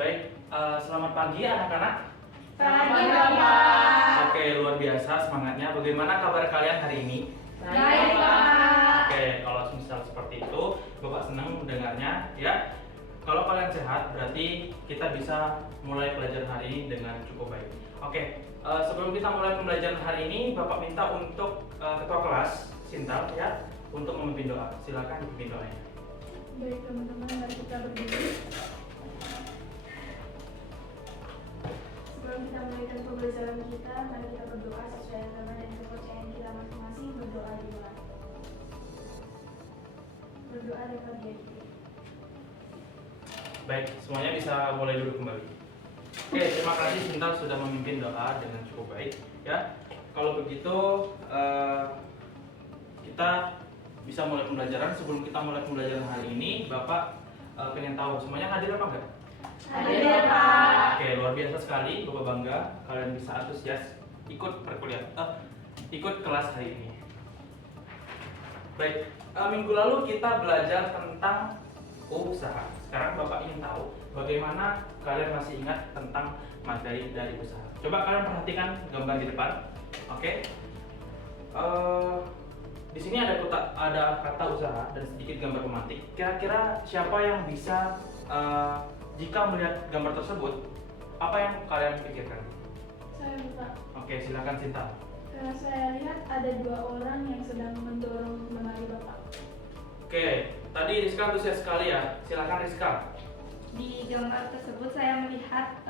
Baik, selamat pagi anak-anak. Pagi, Bapak. Oke, luar biasa semangatnya. Bagaimana kabar kalian hari ini? Baik, Pak. Oke, kalau misal seperti itu, Bapak senang mendengarnya ya. Kalau kalian sehat, berarti kita bisa mulai pelajaran hari ini dengan cukup baik. Oke, sebelum kita mulai pembelajaran hari ini, Bapak minta untuk ketua kelas, Sinta ya, untuk memimpin doa. Silakan memimpin doanya. Baik, teman-teman, mari kita berdiri. Sebelum kita mulai pembelajaran kita, mari kita berdoa sesuai agama dan kepercayaan kita masing-masing. Berdoa di luar. Berdoa dapat diyakini. Baik, semuanya bisa mulai duduk kembali. Oke, terima kasih Sinta sudah memimpin doa dengan cukup baik ya. Kalau begitu kita bisa mulai pembelajaran. Sebelum kita mulai pembelajaran hari ini, Bapak pengen tahu semuanya hadir apa enggak? Hadir, Pak. Oke, luar biasa sekali. Bapak bangga kalian bisa antusias ikut ikut kelas hari ini. Baik, minggu lalu kita belajar tentang usaha. Sekarang Bapak ingin tahu bagaimana kalian masih ingat tentang materi dari usaha. Coba kalian perhatikan gambar di depan. Oke. Di sini ada kata usaha dan sedikit gambar pemantik. Kira-kira siapa yang bisa jika melihat gambar tersebut, apa yang kalian pikirkan? Saya Bapak. Oke, silakan Sinta. Saya lihat ada dua orang yang sedang mendorong lemari Bapak. Oke, tadi Rizka antusias sekali ya. Silakan Rizka. Di gambar tersebut saya melihat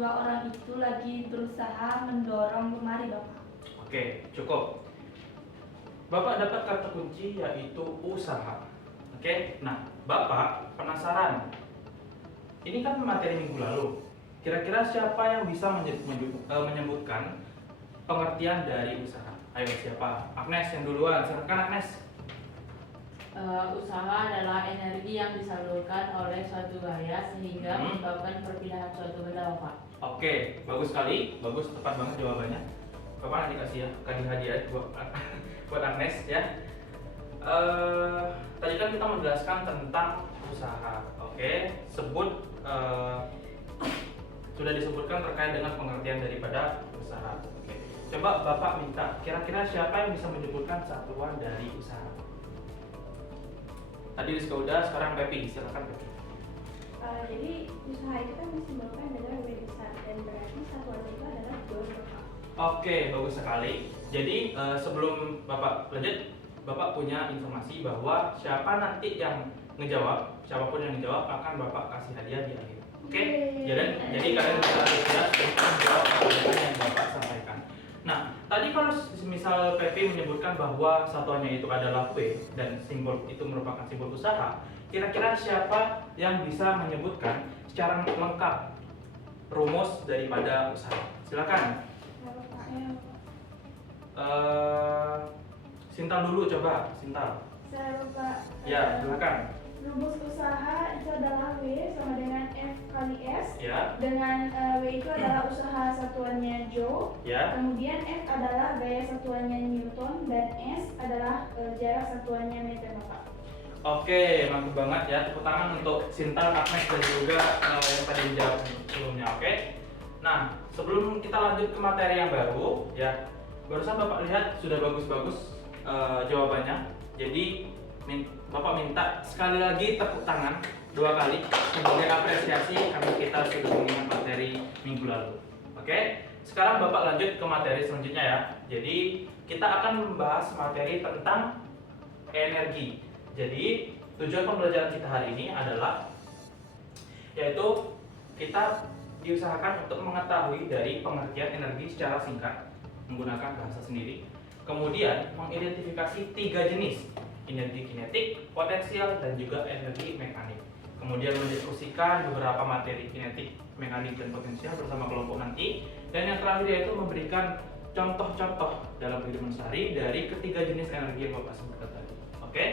dua orang itu lagi berusaha mendorong lemari Bapak. Oke, cukup. Bapak dapat kata kunci yaitu usaha. Oke, nah Bapak penasaran. Ini kan materi minggu lalu. Kira-kira siapa yang bisa menyebutkan pengertian dari usaha? Ayo siapa? Agnes yang duluan. Silakan Agnes. Usaha adalah energi yang disalurkan oleh suatu gaya sehingga menyebabkan perpindahan suatu benda, Pak. Oke, bagus sekali. Bagus, tepat banget jawabannya. Bapak nanti kasih hadiah buat Agnes ya. Tadi kan kita menjelaskan tentang usaha. Oke, sudah disebutkan terkait dengan pengertian daripada usaha. Oke, coba Bapak minta kira-kira siapa yang bisa menyebutkan satuan dari usaha? Tadi Rizka udah, sekarang Pepi, silakan Pepi. Jadi usaha itu kan disimbolkan dengan W besar dan berarti satuannya itu adalah joule Bapak. Oke, bagus sekali. Jadi sebelum Bapak lanjut, Bapak punya informasi bahwa siapa nanti yang ngejawab, siapapun yang ngejawab akan Bapak kasih hadiah di akhir. Oke? Jadi kalian bisa antusias untuk menjawab pertanyaan yang Bapak sampaikan. Nah, tadi kalau misal Pepi menyebutkan bahwa satuannya itu adalah W dan simbol itu merupakan simbol usaha, kira-kira siapa yang bisa menyebutkan secara lengkap rumus daripada usaha? Silakan. Sinta dulu coba, Sinta. Saya Bapak. Ya, silakan. Rumus usaha itu adalah W sama dengan F kali S. Ya, Dengan W itu adalah usaha satuannya Joule. ya. Kemudian F adalah gaya satuannya Newton dan S adalah jarak satuannya meter Bapak. Oke, mantap banget ya. Tepuk tangan untuk Sinta, Agnes dan juga yang tadi dijawab sebelumnya. Oke. Nah, sebelum kita lanjut ke materi yang baru, ya, barusan Bapak lihat sudah bagus-bagus jawabannya. Jadi Bapak minta sekali lagi tepuk tangan 2 kali sebagai apresiasi karena kita sudah mengingat materi minggu lalu. Oke, sekarang Bapak lanjut ke materi selanjutnya ya. Jadi kita akan membahas materi tentang energi. Jadi tujuan pembelajaran kita hari ini adalah yaitu kita diusahakan untuk mengetahui dari pengertian energi secara singkat menggunakan bahasa sendiri. Kemudian mengidentifikasi 3 jenis: energi kinetik, potensial, dan juga energi mekanik. Kemudian mendiskusikan beberapa materi kinetik, mekanik, dan potensial bersama kelompok nanti. Dan yang terakhir yaitu memberikan contoh-contoh dalam kehidupan sehari dari ketiga jenis energi yang Bapak sebutkan tadi. Oke?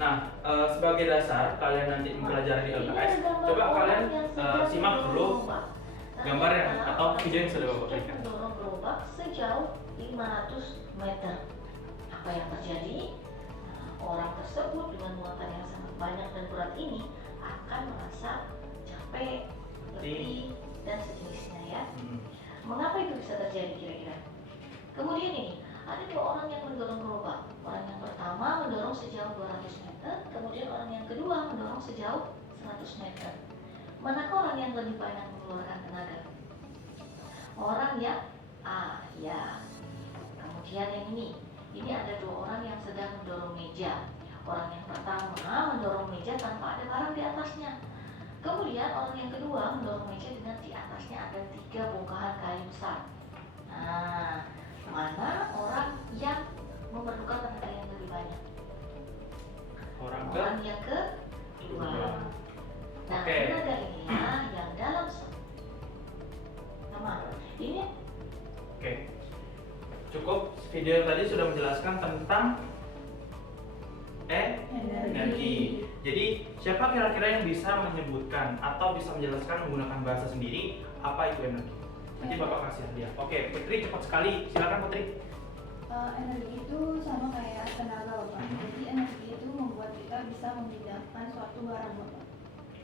Nah, sebagai dasar kalian nanti mempelajari di LKS, coba kalian simak dulu gambar yang atau video yang sudah Bapak berikan. Mendorong gerobak sejauh 500 meter. Apa yang terjadi? Orang tersebut dengan muatan yang sangat banyak dan berat ini akan merasa capek, letih, dan sejenisnya ya. Mengapa itu bisa terjadi kira-kira? Kemudian ini, ada dua orang yang mendorong gerobak. Orang yang pertama mendorong sejauh 200 meter, kemudian orang yang kedua mendorong sejauh 100 meter. Manakah orang yang lebih banyak mengeluarkan tenaga? Orang yang ya. Kemudian yang ini ada dua orang yang sedang mendorong meja. Orang yang pertama mendorong meja tanpa ada barang di atasnya. Kemudian orang yang kedua mendorong meja dengan di atasnya ada 3 bongkahan kayu besar. Nah, mana orang yang memerlukan tenaga yang lebih banyak? Orang yang kedua. Nah, tenaga inilah yang dalam sama. Ini Oke. Cukup video tadi sudah menjelaskan tentang energi. Jadi siapa kira-kira yang bisa menyebutkan atau bisa menjelaskan menggunakan bahasa sendiri apa itu energi? Nanti Bapak kasih hadiah. Oke, Putri cepat sekali. Silakan Putri. Energi itu sama kayak tenaga Bapak. Jadi energi itu membuat kita bisa memindahkan suatu barang Bapak.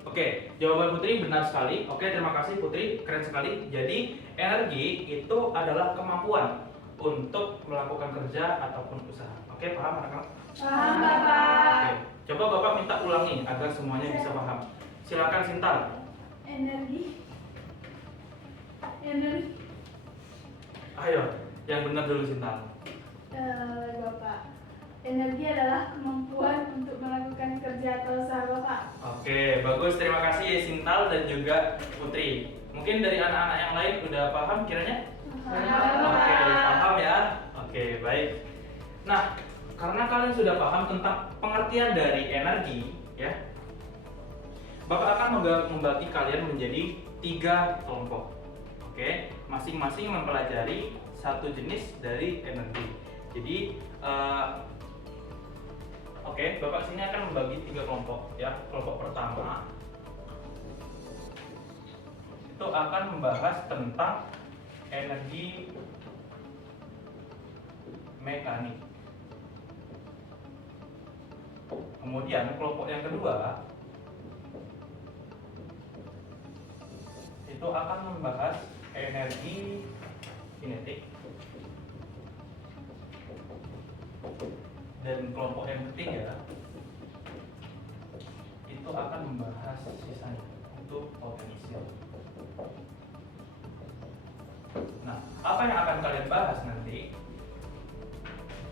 Oke, jawaban Putri benar sekali. Oke, terima kasih Putri, keren sekali. Jadi energi itu adalah kemampuan untuk melakukan kerja ataupun usaha. Oke, paham anak-anak? Paham Bapak. Oke, coba Bapak minta ulangi agar semuanya bisa paham. Silakan Sintal. Energi. Ayo, yang benar dulu Sintal. Bapak. Energi adalah kemampuan untuk melakukan kerja atau usaha Bapak. Oke, bagus. Terima kasih Sintal dan juga Putri. Mungkin dari anak-anak yang lain udah paham kiranya? Oke, paham ya. Oke, baik. Nah, karena kalian sudah paham tentang pengertian dari energi, ya, Bapak akan membagi kalian menjadi 3 kelompok. Oke, masing-masing mempelajari satu jenis dari energi. Jadi, oke, Bapak sini akan membagi 3 kelompok, ya. Kelompok pertama itu akan membahas tentang energi mekanik. Kemudian kelompok yang kedua itu akan membahas energi kinetik. Dan kelompok yang ketiga itu akan membahas sisanya untuk potensial. Nah, apa yang akan kalian bahas nanti?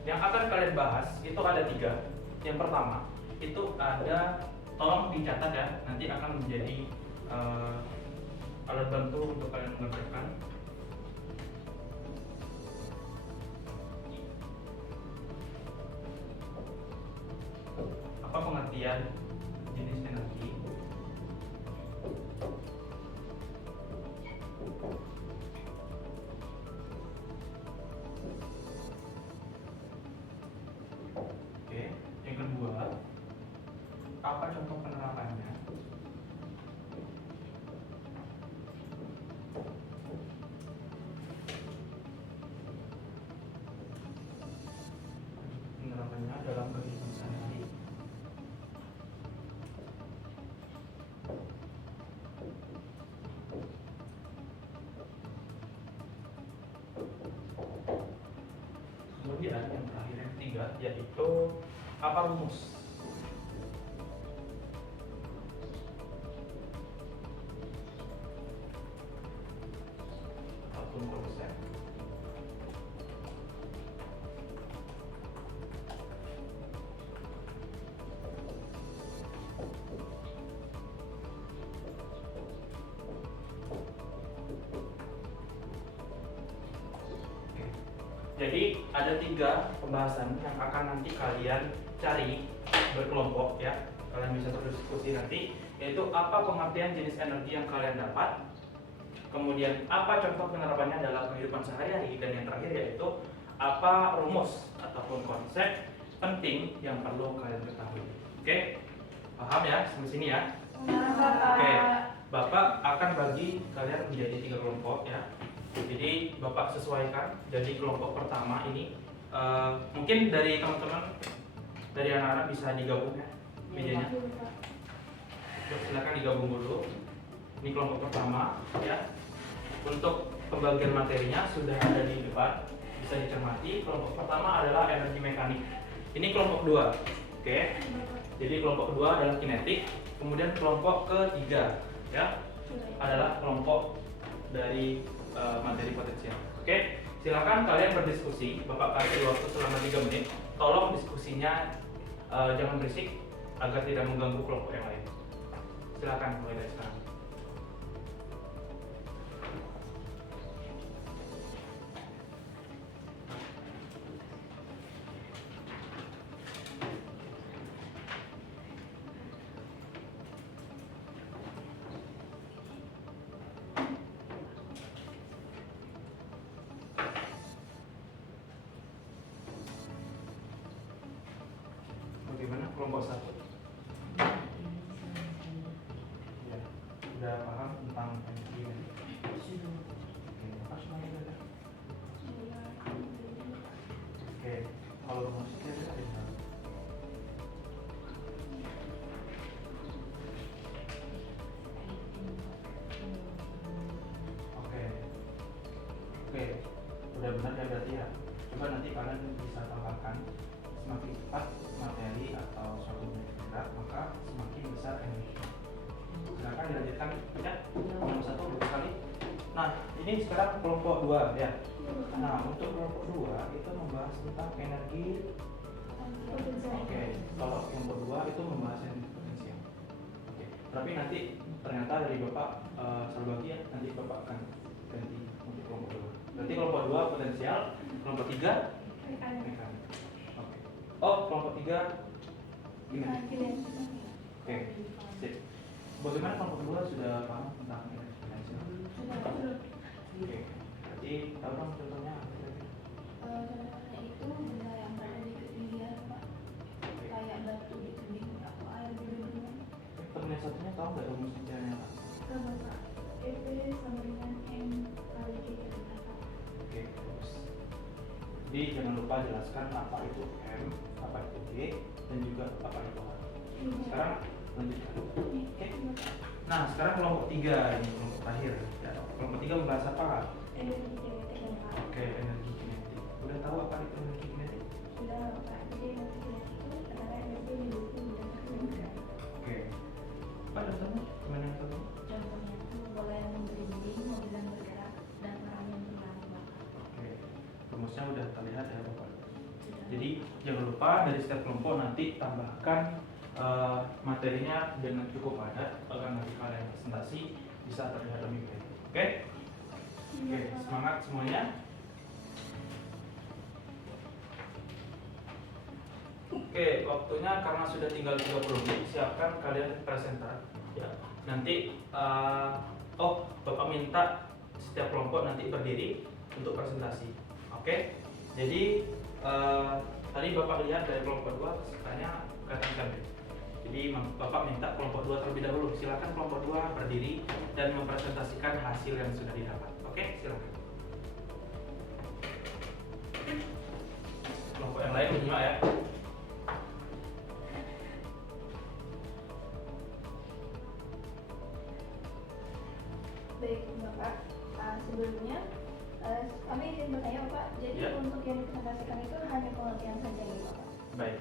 Yang akan kalian bahas itu ada 3. Yang pertama itu ada, tolong dicatat ya, nanti akan menjadi alat bantu untuk kalian mengerjakan. Apa pengertian jenis energi? Oke, yang kedua, apa contoh penerapannya? Penerapannya dalam kehidupan sehari. Kemudian yang terakhir, yang ketiga, yaitu apa rumus? Ataupun konsep. Jadi ada 3 pembahasan yang akan nanti kalian cari berkelompok ya. Kalian bisa berdiskusi nanti, yaitu apa pengertian jenis energi yang kalian dapat, kemudian apa contoh penerapannya dalam kehidupan sehari-hari, dan yang terakhir yaitu apa rumus ataupun konsep penting yang perlu kalian ketahui. Oke, paham ya sampai sini ya? Oke, Bapak akan bagi kalian menjadi 3 kelompok ya. Jadi Bapak sesuaikan. Jadi kelompok pertama ini mungkin dari teman-teman, dari anak-anak bisa digabung ya mejanya. silakan digabung dulu. Ini kelompok pertama ya. Untuk pembagian materinya sudah ada di depan, bisa dicermati. Kelompok pertama adalah energi mekanik. Ini kelompok kedua. Oke. Jadi kelompok kedua adalah kinetik. Kemudian kelompok ketiga ya adalah kelompok dari materi potensial. Oke. Silakan kalian berdiskusi. Bapak kasih waktu selama 3 menit. Tolong diskusinya jangan berisik agar tidak mengganggu kelompok yang lain. Silakan mulai dari sekarang. Bagaimana kelompok 1? Ya, sudah paham tentang energi kan? Oke, apa semuanya sudah? Oke, kalau rumusnya ada di mana? Oke, oke, udah benar ya berarti ya. Coba nanti kalian bisa tambahkan, semakin cepat materi atau suatu berat maka semakin besar energi. Silakan dilanjutkan ya. Nomor 1 dua kali. Nah, ini sekarang kelompok 2 ya. Nah, untuk kelompok 2 itu membahas tentang energi. Oke, kalau kelompok 2 itu membahas energi potensial. Oke, tapi nanti ternyata dari Bapak Salbagi ya, nanti Bapak akan ganti untuk kelompok 2. Berarti kelompok 2 potensial, kelompok 3 mekanik. Oke. Oh, kelompok 3 kinetik. Oke, sip. Bagaimana kelompok 2 sudah paham tentang energi potensial? Oke, berarti tahu dong contohnya apa kira-kira? Contohnya itu benda yang berada di ketinggian Pak, Oke. kayak batu di tebing atau air di bendungan. Temen yang satunya tahu nggak rumus caranya apa? Sama Pak, EP sama dengan M kali G kali apa? Oke, bagus. Jadi jangan lupa jelaskan apa itu M, apa itu G, dan juga apa itu H. Sekarang lanjutkan. Oke. Nah, sekarang kelompok 3 ini kelompok terakhir. Ya, kelompok 3 membahas apa? Energi kinetik dan Pak. Oke, energi kinetik. Udah tahu apa itu energi kinetik? Sudah Pak. Jadi energi kinetik itu adalah energi yang mendukung berdasarkan gerak. Oke. Apa contohnya? Gimana yang tahu? Contohnya itu bola yang memberinding, mobil yang bergerak, dan orang yang berlari Pak. Oke. Rumusnya udah terlihat ya Bapak. Jadi jangan lupa dari setiap kelompok nanti tambahkan materinya dengan cukup padat agar nanti kalian presentasi bisa terlihat lebih baik. Oke? Oke, semangat semuanya. Oke, waktunya karena sudah tinggal 30 menit, siapkan kalian presenter. Ya. Nanti Bapak minta setiap kelompok nanti berdiri untuk presentasi. Oke? Jadi tadi Bapak lihat dari kelompok 2 pesertanya kelihatan cantik. Jadi Bapak minta kelompok 2 terlebih dahulu. Silakan kelompok 2 berdiri dan mempresentasikan hasil yang sudah didapat. Oke, silakan. Kelompok yang lain menyimak ya. Baik Bapak, sebelumnya kami ingin bertanya Bapak, jadi Ya. untuk yang dipresentasikan itu hanya pengertian saja ya Bapak? Baik,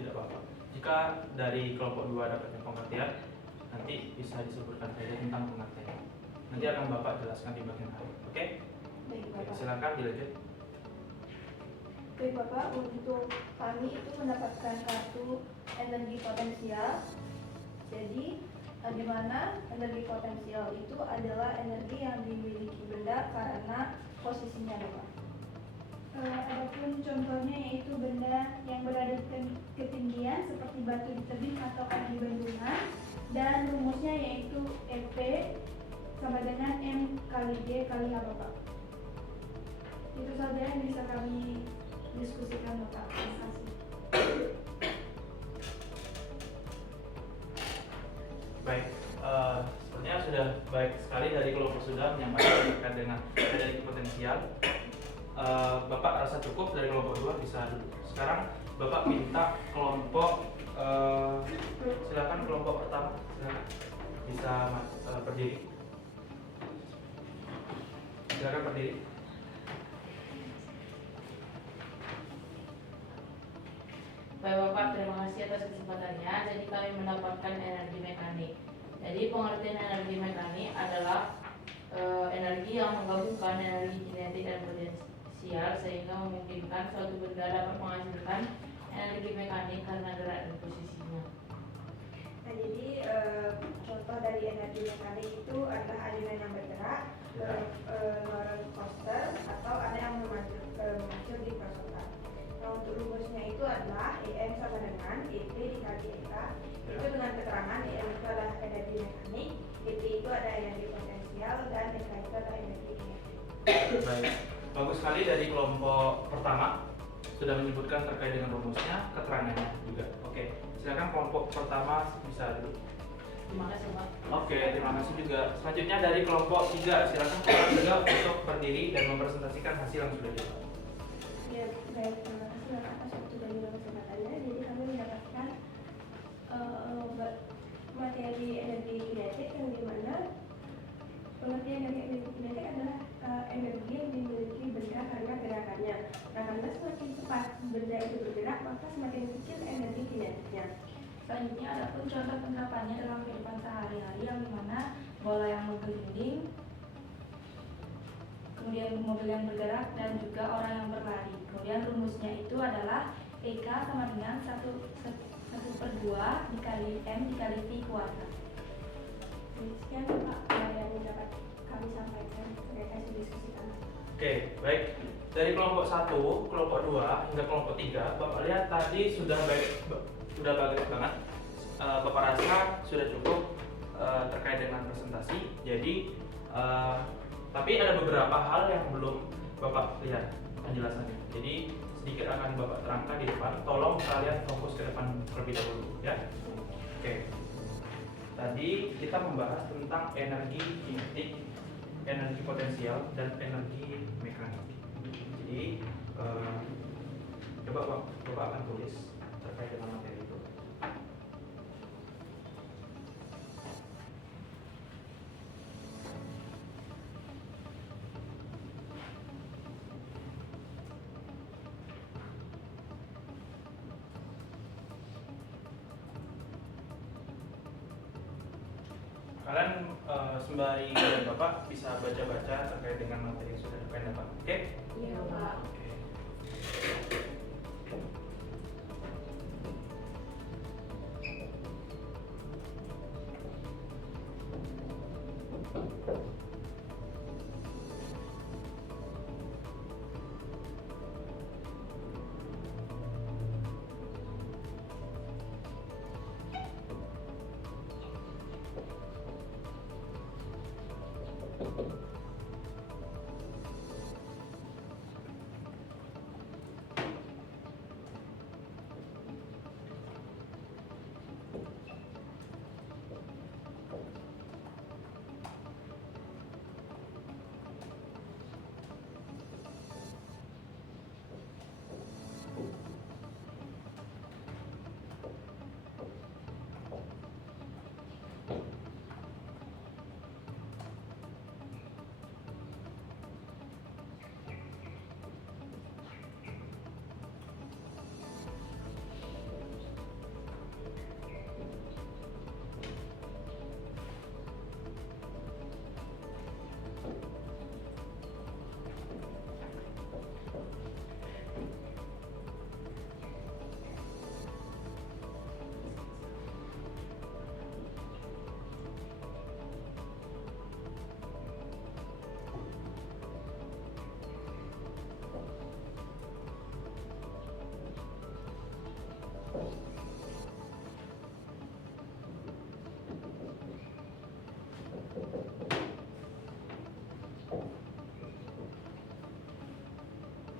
tidak apa-apa. Jika dari kelompok 2 dapatnya pengertian, nanti bisa disebutkan saja tentang pengertian. Nanti akan Bapak jelaskan di bagian akhir. Oke? Baik Oke, Bapak. silakan dilanjut. Baik Bapak, untuk kami itu mendapatkan kartu energi potensial. Jadi di mana energi potensial itu adalah energi yang dimiliki benda karena posisinya Bapak. Adapun contohnya yaitu benda yang berada di ketinggian seperti batu di tebing atau di bendungan, dan rumusnya yaitu EP sama dengan M kali G kali H Bapak. Itu saja yang bisa kami diskusikan Bapak. Terima kasih. Baik, sepertinya sudah baik sekali dari kelompok sudah menyampaikan terkait dengan energi potensial. Bapak rasa cukup dari kelompok 2 bisa dulu. Sekarang Bapak minta kelompok silakan kelompok pertama silakan. Bapak, terima kasih atas kesempatannya. Jadi kami mendapatkan energi mekanik. Jadi pengertian energi mekanik adalah energi yang menggabungkan energi kinetik dan potensial sehingga memungkinkan suatu benda dapat menghasilkan energi mekanik karena gerak dan posisinya. Nah, jadi contoh dari energi mekanik itu adalah ayunan yang bergerak, roller coaster, atau ada yang mengacu di prasotan. Nah, untuk rumusnya itu adalah EM sama dengan EP dikali EK. Itu dengan keterangan EM itu adalah energi mekanik, EP itu ada energi potensial, dan EK itu adalah energi kinetik. Baik, bagus sekali dari kelompok pertama sudah menyebutkan terkait dengan rumusnya, keterangannya juga. Oke, silakan kelompok pertama bisa dulu. Terima kasih Pak. Oke, terima kasih juga. Selanjutnya dari kelompok 3, silakan kelompok 3 untuk berdiri dan mempresentasikan hasil yang sudah didapat. Ya, baik, terima kasih atas waktu dan juga kesempatannya. Jadi kami mendapatkan materi energi kinetik yang dimana pengertian dari energi kinetik adalah energi yang dimiliki benda karena gerakannya. Nah, karena semakin cepat benda itu bergerak, maka semakin kecil energi kinetiknya. Selanjutnya ada pun contoh penerapannya dalam kehidupan sehari-hari yang dimana bola yang menggelinding, kemudian mobil yang bergerak, dan juga orang yang berlari. Kemudian rumusnya itu adalah EK sama dengan 1/2 dikali M dikali V kuadrat. Sekian Pak yang dapat kami sampaikan terkait hasil diskusi kami. Oke, baik. Dari kelompok 1, kelompok 2 hingga kelompok 3, Bapak lihat tadi sudah bagus banget. Bapak rasa sudah cukup terkait dengan presentasi. Jadi tapi ada beberapa hal yang belum Bapak lihat penjelasannya. Jadi sedikit akan Bapak terangkan di depan. Tolong kalian fokus ke depan terlebih dahulu ya. Oke. Tadi kita membahas tentang energi kinetik, energi potensial, dan energi mekanik. Jadi coba Bapak akan tulis terkait dengan materi itu. Kalian sembari Bapak bisa baca-baca terkait dengan materi yang sudah kalian dapat. Oke? Iya, Pak. Oke.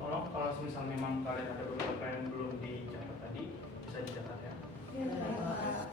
Tolong kalau misal memang kalian ada beberapa yang belum dicatat tadi, bisa dicatat ya. Iya, Pak.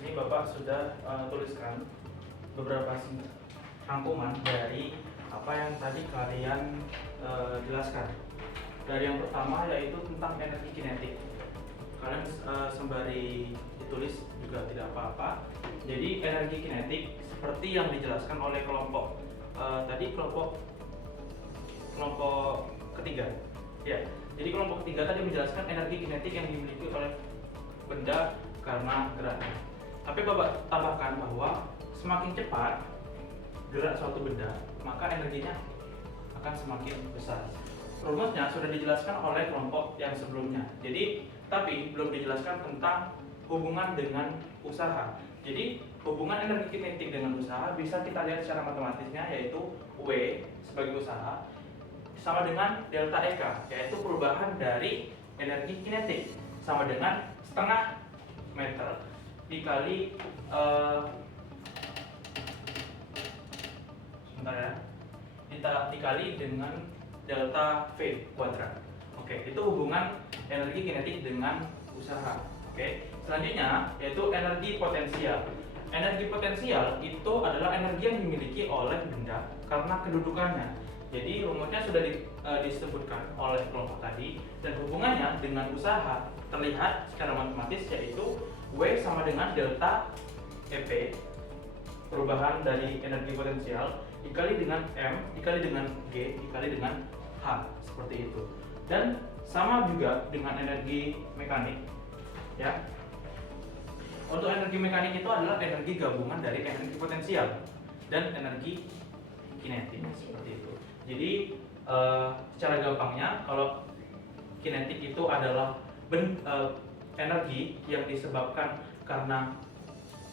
sini Bapak sudah tuliskan beberapa rangkuman dari apa yang tadi kalian jelaskan. Dari yang pertama yaitu tentang energi kinetik. Kalian sembari ditulis juga tidak apa-apa. Jadi energi kinetik seperti yang dijelaskan oleh kelompok tadi kelompok ketiga. Ya. Jadi kelompok ketiga tadi menjelaskan energi kinetik yang dimiliki oleh benda karena geraknya. Tapi Bapak tambahkan bahwa semakin cepat gerak suatu benda, maka energinya akan semakin besar. Rumusnya sudah dijelaskan oleh kelompok yang sebelumnya. Jadi, tapi belum dijelaskan tentang hubungan dengan usaha. Jadi, hubungan energi kinetik dengan usaha bisa kita lihat secara matematisnya, yaitu W sebagai usaha sama dengan delta EK, yaitu perubahan dari energi kinetik, sama dengan setengah meter dikali dikali dengan delta V kuadrat. Oke, itu hubungan energi kinetik dengan usaha. Oke, selanjutnya yaitu energi potensial. Energi potensial itu adalah energi yang dimiliki oleh benda karena kedudukannya. Jadi rumusnya sudah disebutkan oleh kelompok tadi, dan hubungannya dengan usaha terlihat secara matematis, yaitu W sama dengan delta EP, perubahan dari energi potensial, dikali dengan M, dikali dengan G, dikali dengan H, seperti itu. Dan sama juga dengan energi mekanik, ya. Untuk energi mekanik itu adalah energi gabungan dari energi potensial dan energi kinetik, seperti itu. Jadi secara gampangnya, kalau kinetik itu adalah energi yang disebabkan karena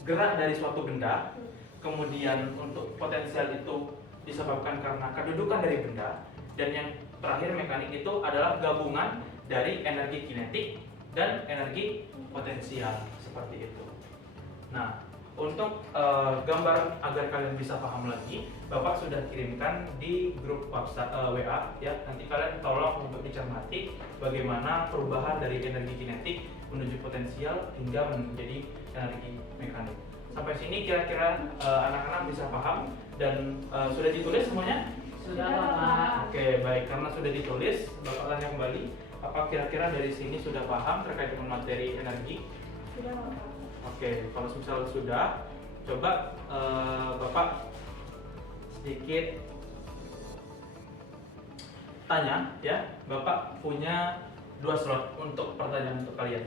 gerak dari suatu benda, kemudian untuk potensial itu disebabkan karena kedudukan dari benda, dan yang terakhir mekanik itu adalah gabungan dari energi kinetik dan energi potensial, seperti itu. Nah, untuk gambar agar kalian bisa paham lagi, Bapak sudah kirimkan di grup WhatsApp WA, ya. Nanti kalian tolong untuk dicermati bagaimana perubahan dari energi kinetik menuju potensial hingga menjadi energi mekanik. Sampai sini kira-kira anak-anak bisa paham dan sudah ditulis semuanya? Sudah, Bapak. Oke, baik. Karena sudah ditulis, Bapak tanya kembali, apa kira-kira dari sini sudah paham terkait dengan materi energi? Sudah, Bapak. Oke, kalau misal sudah, coba Bapak sedikit tanya, ya. Bapak punya 2 slot untuk pertanyaan untuk kalian.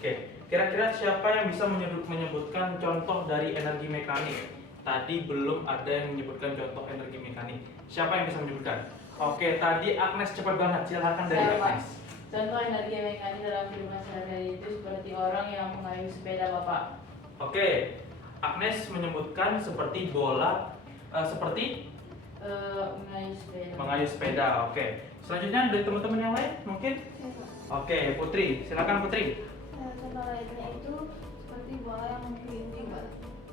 Oke, kira-kira siapa yang bisa menyebutkan contoh dari energi mekanik? Tadi belum ada yang menyebutkan contoh energi mekanik. Siapa yang bisa menyebutkan? Oke, tadi Agnes cepat banget. Silakan dari Saya, Pak. Agnes. Contoh energi mekanik dalam kehidupan sehari-hari itu seperti orang yang mengayuh sepeda, Bapak. Oke, Agnes menyebutkan seperti bola, seperti Mengayuh sepeda. mengayuh sepeda. Oke. Selanjutnya dari teman-teman yang lain mungkin? Saya, Pak. Oke, Putri. Silakan Putri. Contoh lainnya itu seperti bola yang menggelinding, Pak.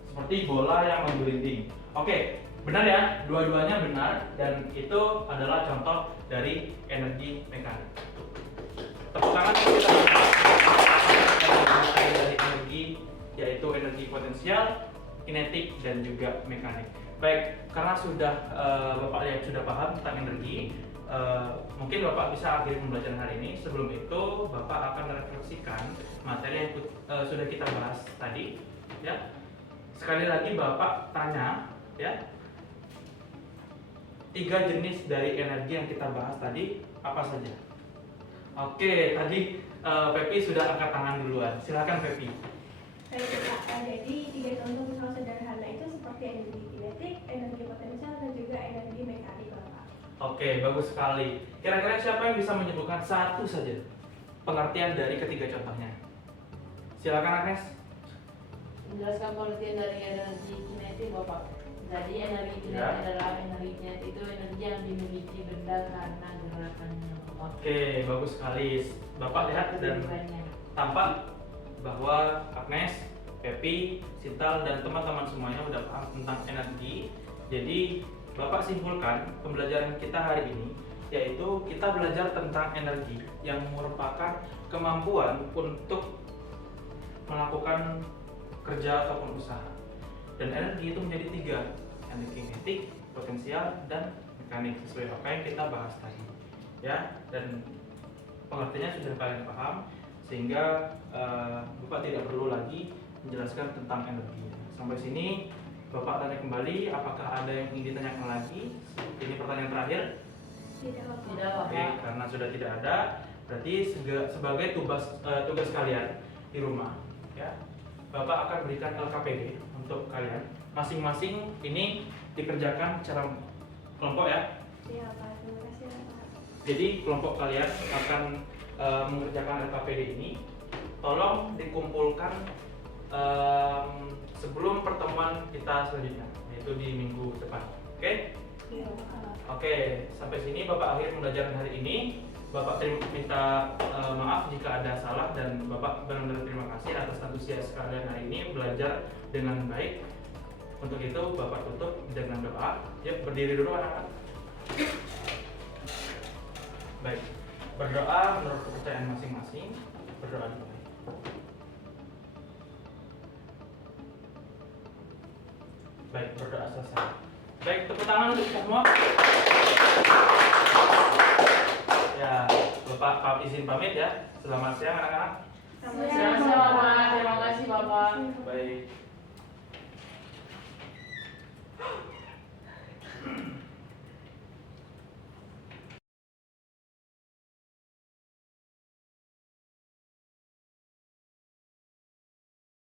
Seperti bola yang menggelinding. Oke, benar ya, dua-duanya benar, dan itu adalah contoh dari energi mekanik. Tepuk tangan untuk kita dari energi, yaitu energi potensial, kinetik, dan juga mekanik. Baik, karena sudah Bapak lihat sudah paham tentang energi, mungkin Bapak bisa akhiri pembelajaran hari ini. Sebelum itu, Bapak akan merefleksikan materi yang sudah kita bahas tadi, ya. Sekali lagi Bapak tanya, ya, 3 jenis dari energi yang kita bahas tadi apa saja? Oke, tadi Pepi sudah angkat tangan duluan. Silakan Pepi. Baik, Pak. Jadi 3 contoh misal sederhana itu seperti energi kinetik, energi potensial, dan juga energi mekanik, Bapak. Oke, bagus sekali. Kira-kira siapa yang bisa menyebutkan satu saja pengertian dari ketiga contohnya? Silakan Agnes. Menjelaskan pengertian dari energi kinetik, Bapak. Jadi energi kinetik Ya. adalah energi kinetik itu energi yang dimiliki benda karena gerakannya, Bapak. Oke, bagus sekali. Bapak lihat dan Kedudukannya. tampak bahwa Agnes, Pepi, Sintal, dan teman-teman semuanya udah paham tentang energi. Jadi Bapak simpulkan pembelajaran kita hari ini, yaitu kita belajar tentang energi yang merupakan kemampuan untuk melakukan kerja ataupun usaha. Dan energi itu menjadi 3, energi kinetik, potensial, dan mekanik sesuai apa yang kita bahas tadi. Ya, dan pengertiannya sudah kalian paham, sehingga Bapak tidak perlu lagi menjelaskan tentang energi. Sampai sini Bapak tanya kembali, apakah ada yang ingin ditanyakan lagi? Ini pertanyaan terakhir. Tidak apa. Tidak Oke, Bapak. karena sudah tidak ada, berarti sebagai tugas kalian di rumah, ya, Bapak akan berikan LKPD untuk kalian. Masing-masing ini dikerjakan secara kelompok ya. Iya Pak, terima kasih Pak. Jadi kelompok kalian akan mengerjakan LKPD ini. Tolong dikumpulkan sebelum pertemuan kita selanjutnya, yaitu di minggu depan. Oke? Iya Pak. Oke, sampai sini Bapak akhir pembelajaran hari ini. Bapak minta maaf jika ada salah, dan Bapak benar-benar terima kasih atas antusias kalian hari ini belajar dengan baik. Untuk itu Bapak tutup dengan doa. Yuk berdiri dulu anak-anak. Baik, berdoa menurut kepercayaan masing-masing. Berdoa dulu. Baik, berdoa selesai. Baik, tepuk tangan untuk kita semua. Ya, Bapak izin pamit ya. Selamat siang anak-anak. Selamat Siang, Bapak. Terima kasih Bapak. Baik.